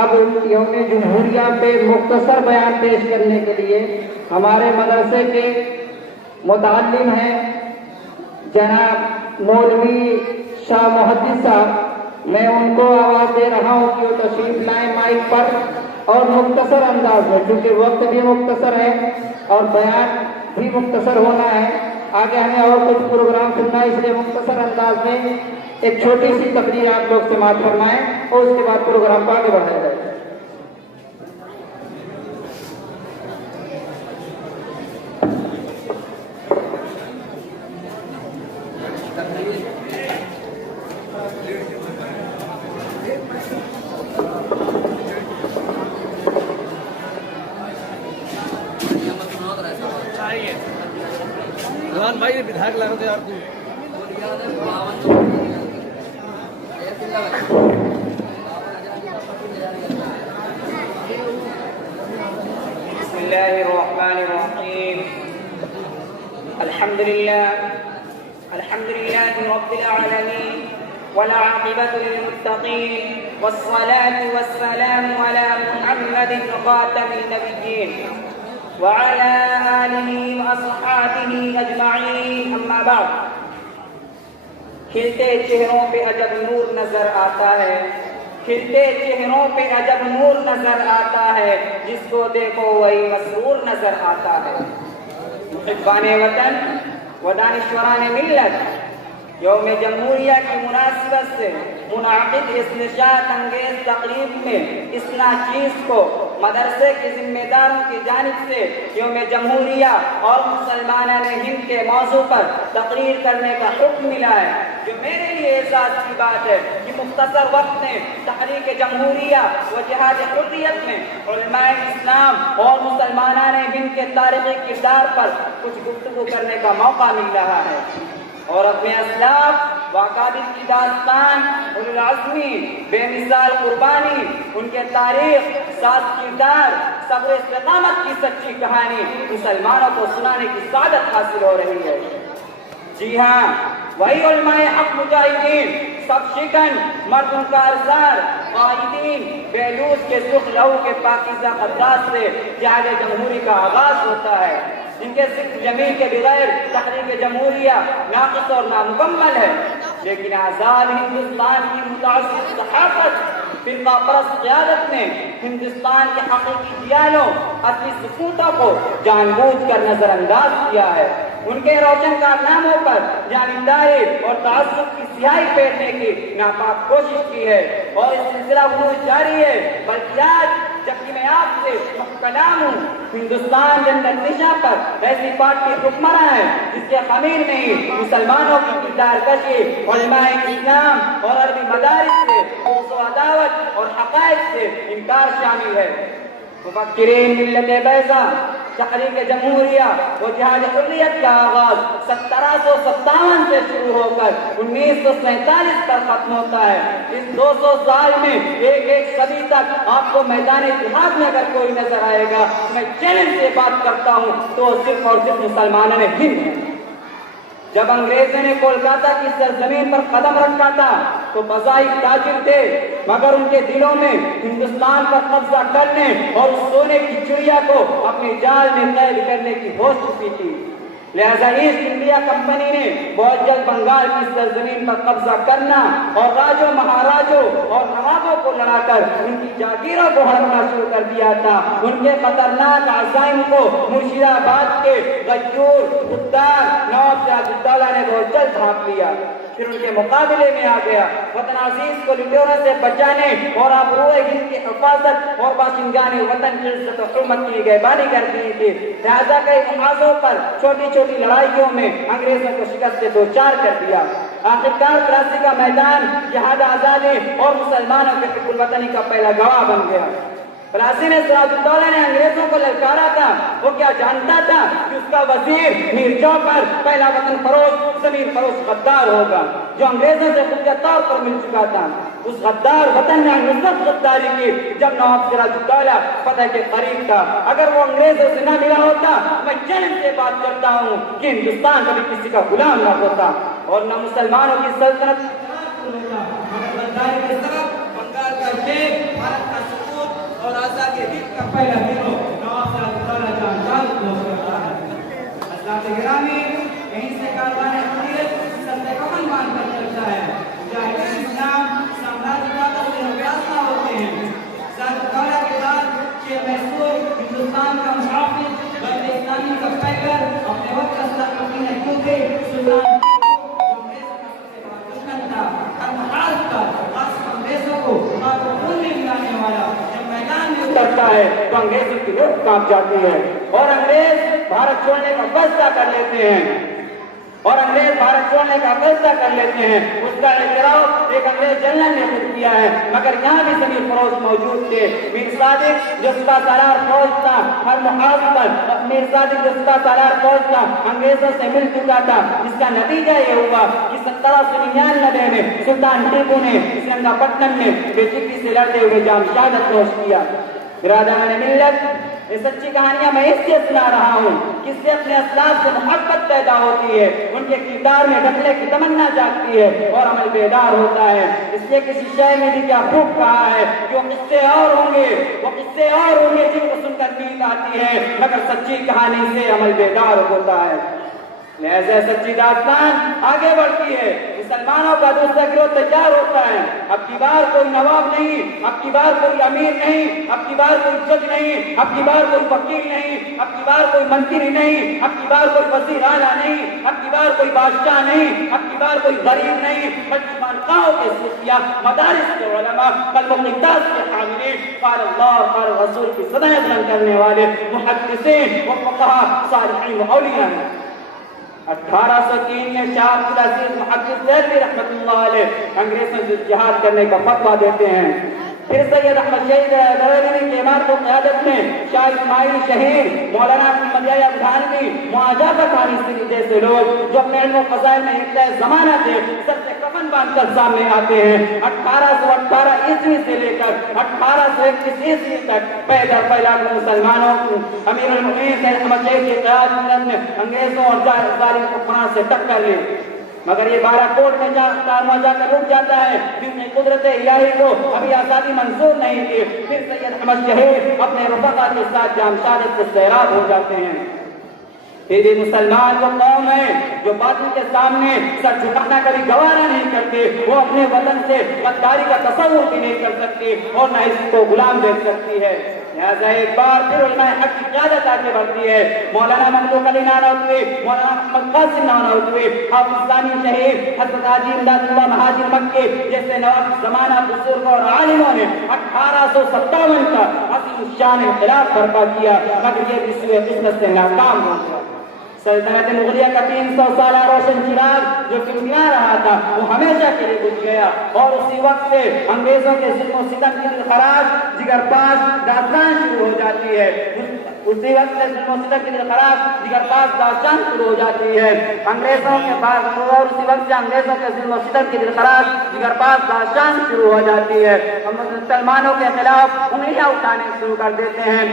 اب یوم جمہوریہ پہ مختصر بیان پیش کرنے کے لیے ہمارے مدرسے کے متعلم ہیں جناب مولوی شاہ محدث صاحب، میں ان کو آواز دے رہا ہوں کہ وہ تشریف لائیں مائک پر اور مختصر انداز میں، کیونکہ وقت بھی مختصر ہے اور بیان بھی مختصر ہونا ہے، آگے ہمیں اور کچھ پروگرام سننا ہے، اس لیے مختصر انداز میں ایک چھوٹی سی تقریر آپ لوگ سماعت فرمائیں اور اس کے بعد پروگرام کو آگے بڑھایا جائے۔ بھائی بدھائک لگ رہے آپ کو بسم اللہ الرحمن الرحیم، الحمد للہ رب العالمین والعاقبۃ للمتقین والصلاة والسلام علی محمد خاتم النبیین وعلى آلہ واصحابہ اجمعین، اما بعد۔ کھلتے چہروں پہ عجب نور نظر آتا ہے، کھلتے چہروں پہ عجب نور نظر آتا ہے، جس کو دیکھو وہی مسرور نظر آتا ہے۔ محبان وطن و دانشوران ملت، یوم جمہوریہ کی مناسبت سے منعقد اس نشاط انگیز تقریب میں اس ناچیز کو مدرسے کے ذمہ داروں کی جانب سے یوم جمہوریہ اور مسلمانان ہند کے موضوع پر تقریر کرنے کا حکم ملا ہے، جو میرے لیے اعزاز کی بات ہے کہ مختصر وقت میں تحریک جمہوریہ و جہاد حریت میں علماء اسلام اور مسلمانان ہند کے تاریخی کردار پر کچھ گفتگو کرنے کا موقع مل رہا ہے، اور اپنے اسلاف واقعات کی داستان، اولو العزمی بے مثال قربانی، ان کے تاریخ، ساز کردار، صبر استقامت کی سچی کہانی مسلمانوں کو سنانے کی سعادت حاصل ہو رہی ہے۔ جی ہاں، وہی علماء حق مجاہدین، سب شکن مردوں کا ارزار قائدین بیلوچ کے سرخ لہو کے پاکیزہ قطرات سے جہاد جمہوری کا آغاز ہوتا ہے، جن کے ذکر جمیل کے بغیر تحریک جمہوریہ ناقص اور نامکمل ہے، لیکن آزاد ہندوستان کی متعصب صحافت، فرقہ پرست قیادت نے ہندوستان کے حقیقی دیالوں، اصلی سکوتوں کو جان بوجھ کر نظر انداز کیا ہے، ان کے روشن کارناموں پر جانبداری اور تعصب کی سیاہی پھیرنے کی ناپاک کوشش کی ہے، اور اس سلسلہ عروج جاری ہے۔ بلکہ آج جبکہ میں آپ سے کلام ہوں، ہندوستان جنرل نشا پر ایسی پارٹی حکمراں ہے جس کے خمیر میں ہی مسلمانوں کی کردار کشی، علماء اسلام اور عربی مدارس سے بغض و عداوت اور حقائق سے انکار شامل ہے۔ مفکرین ملت بیضا تحریک جمہوریہ و جہاد حریت کا آغاز 1757 سے شروع ہو کر 1947 پر ختم ہوتا ہے۔ اس 200 سال میں ایک صدی تک آپ کو میدان جہاد میں اگر کوئی نظر آئے گا، میں چیلنج سے بات کرتا ہوں تو صرف اور صرف مسلمانوں نے ہند ہیں۔ جب انگریزوں نے کولکاتہ کی سرزمین پر قدم رکھا تھا تو بظاہر تاجر تھے، مگر ان کے دلوں میں ہندوستان پر قبضہ کرنے اور اس سونے کی چڑیا کو اپنے جال میں قید کرنے کی ہوش چھپی تھی، لہذا ایسٹ انڈیا کمپنی نے بہت جلد بنگال کی سرزمین پر قبضہ کرنا اور راجوں مہاراجوں اور نوابوں کو لڑا کر ان کی جاگیروں کو ہڑپنا شروع کر دیا تھا۔ ان کے خطرناک عزائم کو مرشد آباد کے غیور غدار نواب سراج الدولہ نے بہت جلد ڈھانپ لیا، پھر ان کے مقابلے میں آ گیا، وطن عزیز کو لٹوروں سے بچانے اور آبروئے ہند کی حفاظت اور باشندگان وطن کی عزت و حرمت کی نگہبانی کرتی تھی، لہذا کئی محاذوں پر چھوٹی چھوٹی لڑائیوں میں انگریزوں کو شکست سے دوچار کر دیا۔ آخرکار پلاسی کا میدان جہاد آزادی اور مسلمانوں کے حب الوطنی کا پہلا گواہ بن گیا۔ پلاسی نے سراج الدولہ نے انگریزوں کو للکارا تھا، وہ کیا جانتا تھا کہ اس کا وزیر میر جوکر پہلا وطن فروش زمین فروش غدار ہوگا جو انگریزوں سے خود کے طور پر مل چکا تھا۔ اس غدار وطن نے نصرت غداری کی جب نواب سراج الدولہ فتح کے قریب تھا۔ اگر وہ انگریزوں سے نہ ملا ہوتا، میں چیلنج سے بات کرتا ہوں کہ ہندوستان کبھی کسی کا غلام نہ ہوتا اور نہ مسلمانوں کی سلطنت اور آزادی ہند کا پہلا ہیرو نواب سراج جان کلوز کرتا ہے۔ حضرات گرامی، یہیں سے کاروان حریت سر پہ کفن باندھ کر چلتا ہے۔ مجاہدین اسلام سامراجی طاقت سے فیصلہ ہوتے ہیں۔ سر کالا کے بعد شیخ محسوب ہندوستان کا محافظ بلد اسلامی کا پیکر اپنے وقت کا سرکردین ہے کیونکہ سلطان کرتا ہے تو انگریزوں کی روح کانپ جاتی ہے اور انگریز بھارت چھوڑنے کا فیصلہ کر لیتے ہیں اس کا اعتراف ایک انگریز جنرل نے خود کیا ہے، مگر یہاں بھی سمیع فروز موجود تھے۔ میر صادق جو سپہ سالار فوج تھا ہر محاذ پر، میر صادق جو سپہ سالار فوج تھا انگریزوں سے مل چکا تھا، جس کا نتیجہ یہ ہوا کہ 1799 میں سلطان ٹیپو نے سرنگا پٹنم میں بے فکری سے لڑتے ہوئے جام شہادت نوش کیا۔ برادران ملت، یہ سچی کہانیاں میں اس لیے سنا رہا ہوں کہ اس سے اپنے اسلاف سے محبت پیدا ہوتی ہے، ان کے کردار میں بدلے کی تمنا جاگتی ہے اور عمل بیدار ہوتا ہے۔ اس لیے کسی شاعر نے بھی کیا خوب کہا ہے کہ وہ قصے اور ہوں گے جن کو سن کر نیند آتی ہے، مگر سچی کہانی سے عمل بیدار ہوتا ہے۔ لہذا سچی داستان آگے بڑھتی ہے، مسلمانوں کا دوسرا گروہ تیار ہوتا ہے۔ اب کی بار کوئی نواب نہیں، اب کی بار کوئی امیر نہیں، اب کی بار کوئی جج نہیں، اب کی بار کوئی وکیل نہیں، اب کی بار کوئی منتری نہیں، اب کی بار کوئی وزیر اعلیٰ نہیں، اب کی بار کوئی بادشاہ نہیں، اب کی بار کوئی غریب نہیں، بلکہ خانقاہوں کے صوفیاء، مدارس کے علماء، قلب و مقداس کے حاملین، قال اللہ قال رسول کی صدائیں بلند کرنے والے محدثین و فقہاء صالحین و اولیاء ہیں۔ 1803 میں شاہ عبدالعزیز محدث دہلوی رحمۃ اللہ علیہ انگریزوں سے جہاد کرنے کا فتویٰ دیتے ہیں۔ پھر سید احمد شہید بریلوی کی امارت و قیادت میں شاہ اسماعیل شہیر، مولانا احمد یحییٰ بھانوی، معاذ فتح جیسے لوگ جو اپنے علم و فضائل میں ابتداء زمانہ تھے سر سے کفن باندھ کر سامنے آتے ہیں۔ 1818 عیسوی سے لے کر 1821 عیسوی تک پہلا مسلمانوں امیر المؤمنین سید احمد شہید کی قیادت میں انگریزوں اور ظالم حکمران سے ٹکر لی، مگر یہ بارہ کوٹ میں جا کر رک جاتا ہے کیونکہ قدرت الہی کو ابھی آزادی منظور نہیں تھی۔ پھر سید احمد شہید اپنے رفقا کے ساتھ جام شہادت سے سیراب ہو جاتے ہیں۔ پھر بھی مسلمان وہ قوم ہے جو باطل کے سامنے سر جھکانا کبھی گوارا نہیں کرتے، وہ اپنے وطن سے غداری کا تصور بھی نہیں کر سکتی اور نہ اس کو غلام دیکھ سکتی ہے۔ لہذا ایک بار پھر علماء حق کی قیادت آگے بڑھتی ہے۔ مولانا مملوک علی نانوتوی، مولانا محمد قاسم نانوتوی، حافظ ثانی شہید، حضرت حاجی امداد اللہ مہاجر مکی جیسے نواب زمانہ بزرگ اور عالموں نے 1857 کا عظیم الشان انقلاب برپا کیا، مگر یہ بھی سوئے قسمت سے ناکام ہو گیا۔ سلطنت مغلیہ کا 300 سالہ روشن چراغ جو ٹمٹما رہا تھا وہ ہمیشہ کے لیے بجھ گیا اور اسی وقت سے انگریزوں کے ظلم و ستم کی خراش جگر پاش داستان شروع ہو جاتی ہے۔ اسی وقت سے ظلم و ستم کی خراش جگر پاش داستان شروع ہو جاتی ہے انگریزوں کے بعد، اور اسی وقت سے انگریزوں کے ظلم و ستم کی خراش جگر پاش داستان شروع ہو جاتی ہے۔ ہم مسلمانوں کے خلاف انگلیاں اٹھانے شروع کر دیتے ہیں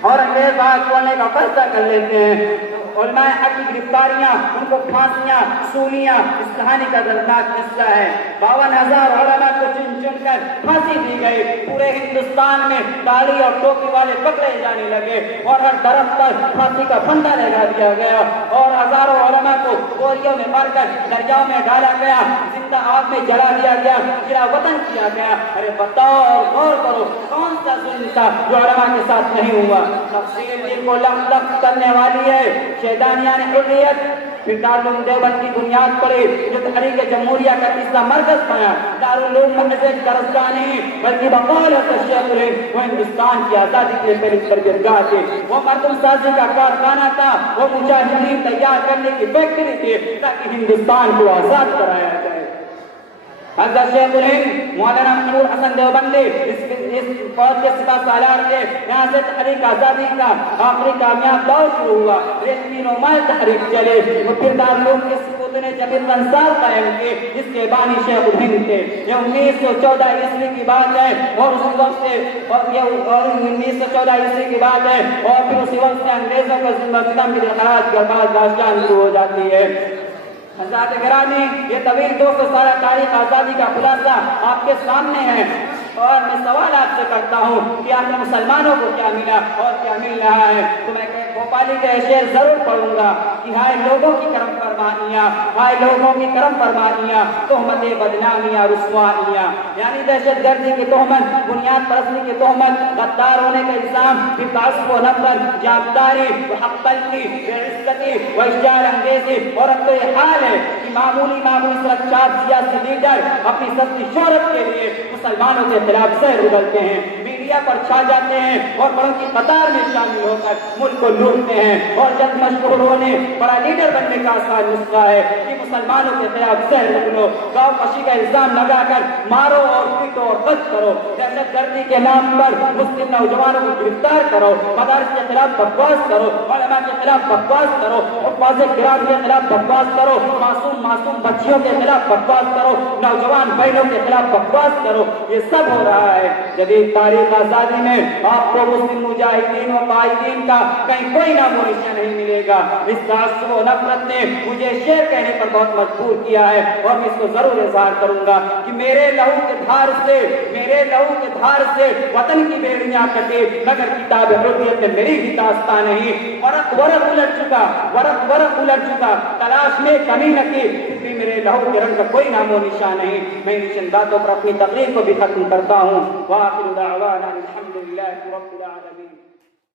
اور انگریز بات چھوڑنے کا فیصلہ کر لیتے ہیں۔ علماء حق کی گرفتاریاں، ان کو پھانسیاں، سولیاں اس کہانی کا دردناک قصہ ہے۔ 52,000 علماء کو چن چن کر پھانسی دی گئی۔ پورے ہندوستان میں داڑھی اور ٹوپی والے پکڑے جانے لگے اور ہر درخت پر پھانسی کا پھندا لگا دیا گیا اور ہزاروں علماء کو بوریوں میں بھر کر دریاؤں میں ڈالا گیا، زندہ آگ میں جلا دیا گیا، گرا وطن کیا گیا۔ ارے بتاؤ اور غور کرو کون سا ظلم تھا جو علماء کے ساتھ نہیں ہوا؟ تفصیل دین کو لخت کرنے والی ہے۔ شیطانیان حریت پھر دارالعلوم دیوبند کی بنیاد پڑی جو تحریک جمہوریہ کا تیسرا مرکز بنا۔ دارالعلوم محض ایک درسگاہ نہیں بلکہ بقول شیخ الہند وہ ہندوستان کی آزادی کے پہلی تربیت گاہ تھی، وہ مردم سازی کا کارخانہ تھا، وہ مجاہدین تیار کرنے کی فیکٹری تھی تاکہ ہندوستان کو آزاد کرایا جائے۔ حضرت شیخ الہند مولانا محمود حسن دیوبندی اس فوج کے سپہ سالار تھے۔ یہاں سے تحریک آزادی کا آخری کامیاب دور شروع ہوا۔ 3 ماہ تحریک چلے، وہ پھر دارالعلوم کے سپوت نے جبیر انصار قائم کی جس کے بانی شیخ الہند تھے۔ یہ 1914 عیسوی کی بات ہے اور اسی وقت سے 1914 عیسوی کی بات ہے اور پھر اسی وقت سے انگریزوں کا ظلم و ستم کی خراج کا بعد داستان شروع ہو جاتی ہے۔ حضرات گرامی، یہ طویل 200 سالہ تاریخ آزادی کا خلاصہ آپ کے سامنے ہے۔ اور میں سوال آپ سے کرتا ہوں کہ آپ نے مسلمانوں کو کیا ملا اور کیا مل رہا ہے؟ تو میں بھوپالی کا شعر ضرور پڑھوں گا کہ ہائے لوگوں کی کرم فرمانیاں، ہائے لوگوں کی کرم فرمانیاں، تہمت بدنامیاں رسوائیاں، یعنی دہشت گردی کی تہمت، بنیاد پرستی کی تہمت، غدار ہونے کا الزام، پھر تعصب و نفرت، جانبداری، حق پرستی، بے عزتی و اشجار انگیزی، اور اب تو یہ حال ہے کہ معمولی سرکچار سیاسی لیڈر اپنی سستی شہرت کے لیے مسلمانوں کے خلاف زہر اگلتے ہیں، میڈیا پر چھا جاتے ہیں اور بڑوں کی قطار میں شامل ہو کر ملک کو لوٹتے ہیں، اور جب مشہور ہونے بڑا لیڈر بننے کا آسان نسخہ ہے کہ مسلمانوں کے خلاف زہر اگلو، گاؤں کشی کا الزام لگا کر مارو اور پیٹو اور قتل کرو، دہشت گردی کے نام پر مسلم نوجوانوں کو گرفتار کرو، مدارس کے خلاف بکواس کرو، علماء کے خلاف بکواس کرو، حفاظ کرام کے خلاف بکواس کرو، معصوم بچیوں کے خلاف بکواس کرو، نوجوان بہنوں کے خلاف بکواس کرو، یہ سب ہو رہا ہے۔ جدید تاریخ آزادی میں آپ کو مسلم مجاہدین و قائدین کا کہیں کوئی نام و نشان نہیں ملے گا۔ اس تعصب و نفرت نے مجھے شعر کہنے پر بہت مجبور کیا ہے، اور میں اس کو ضرور اظہار کروں گا کہ میرے لہو کے دھار سے وطن کی بیڑیاں کٹے، مگر کتاب حریت میں میری بھی داستان نہیں، ورق الٹ چکا، تلاش میں کمی نہ کی، پھر بھی میرے لہو کے رنگ کا کوئی نام و نشان نہیں۔ میں ان چند باتوں پر اپنی تقریر کو بھی ختم کرتا ہوں۔ وآخر دعوانا الحمدللہ رب العالمین۔